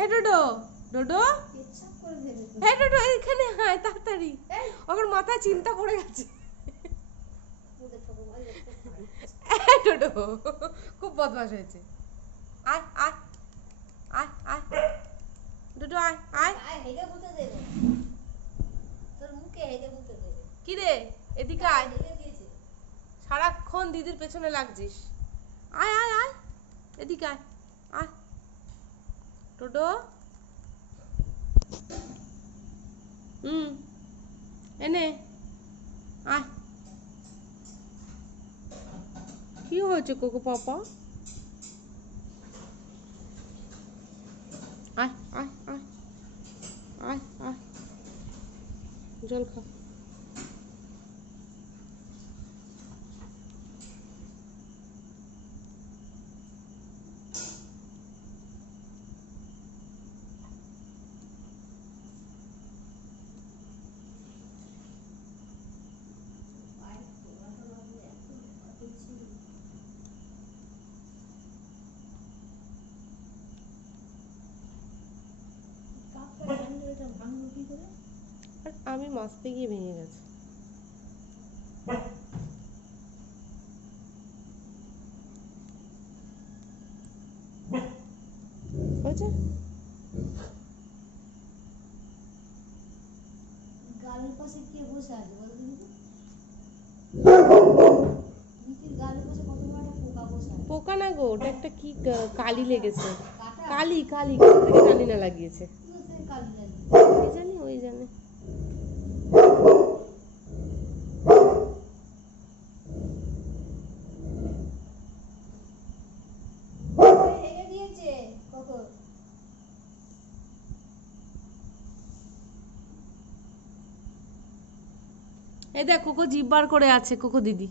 এই ডোডো ডোডো, এই ডোডো এখানে আয় তাড়াতাড়ি, ওর মাথায় চিন্তা পড়ে গেছে। এই ডোডো খুব বদমাশ হয়েছে। আয় আয় আয় আয় ডোডো আয় আয়। কি রে এদিকে আয়, সারাক্ষণ দিদির পেছনে লাগছিস। আয় আয় আয় এদিকে আয় আয় ডোডো। এনে আয়। কি হয়েছে কোকো পাপা? আয় আয় আয় আয় আয় জল খা। আমি মাছতে গিয়ে ভেঙে গেছে। হয়েছে গালের পাশে কে বসে আছে বলো তো? পোকা না গো, ওটা একটা কি কালি লেগেছে। কালি কালি থেকে কালি না লাগিয়েছে জানি, ওই জানে। এই দেখ কোকো জিভ বার করে আছে, কোকো দিদি।